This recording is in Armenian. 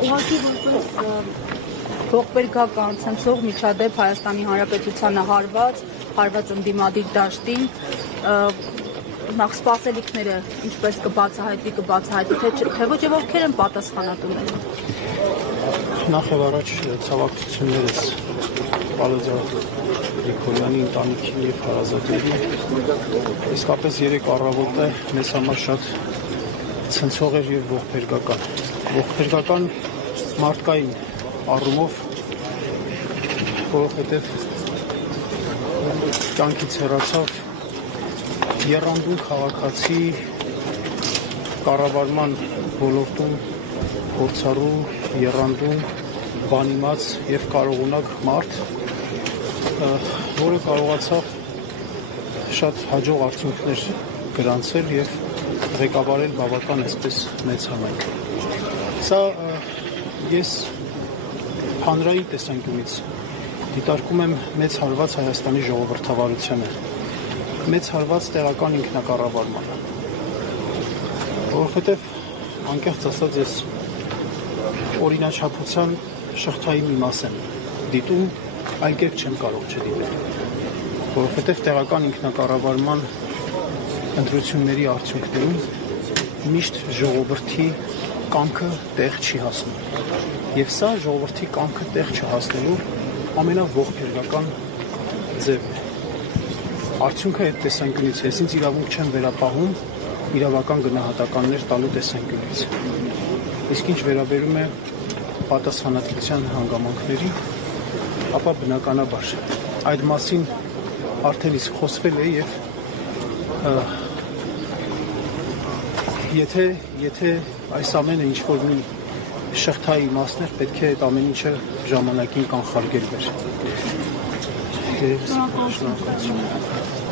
Ուղղակի որպես ողբերգական ցնցող միջադեպ Հայաստանի Հանրապետությանը հարված ընդդիմադիր դաշտին նախ սպասելիքները ինչպես կբացահայտվի, թե ոչ եւ ովքեր են պատասխանատուները։ Նախ եւ առաջ ցավակցություններս Վալեզա Գրիգորյանի ընտանիքին եւ հարազատներին։ Իսկապես 3 առավոտը մեզ համար շատ ցնցող էր եւ ողբերգական մարդկային առումով, որովհետեւ կյանքից հեռացավ եռանդուն քաղաքացի կառավարման ոլորտում փորձառու եռանդուն բանիմաց եւ կարողունակ մարդ, որը կարողացավ շատ հաջող արդյունքներ գրանցել եւ ղեկավարել բավական այսպես մեծ համայնք։ Սա ես հանրային տեսանկյունից դիտարկում եմ մեծ հարված Հայաստանի ժողովրդավարությանը, մեծ հարված տեղական ինքնակառավարմանը, որովհետև անկեղծ ասած ես օրինաչափության շղթայի մի մաս եմ դիտում, այլ կերպ չեմ կարող չդիտել, որովհետև տեղական ինքնակառավարման ընտրությունների արդյունքներում միշտ ժողովրդի կամքը տեղ չի հասնում։ Եվ սա ժողովրդի կամքը տեղ չհասնելու ամենաողբերգական ձևն է։ Արդյունքը այդ տեսանկյունից ես ինձ իրավունք չեմ վերապահում իրավական գնահատականներ տալու տեսանկյունից։ Իսկ ինչ վերաբերում է պատասխանատվության հանգամանքների, ապա բնականաբար այդ մասին արդեն իսկ խոսվել է եւ եթե այս ամենը ինչ որ մի շղթայի իմաստն էր, պետք է այդ ամեն ինչը ժամանակին կանխարգելվեր։ Շնորհակալություն։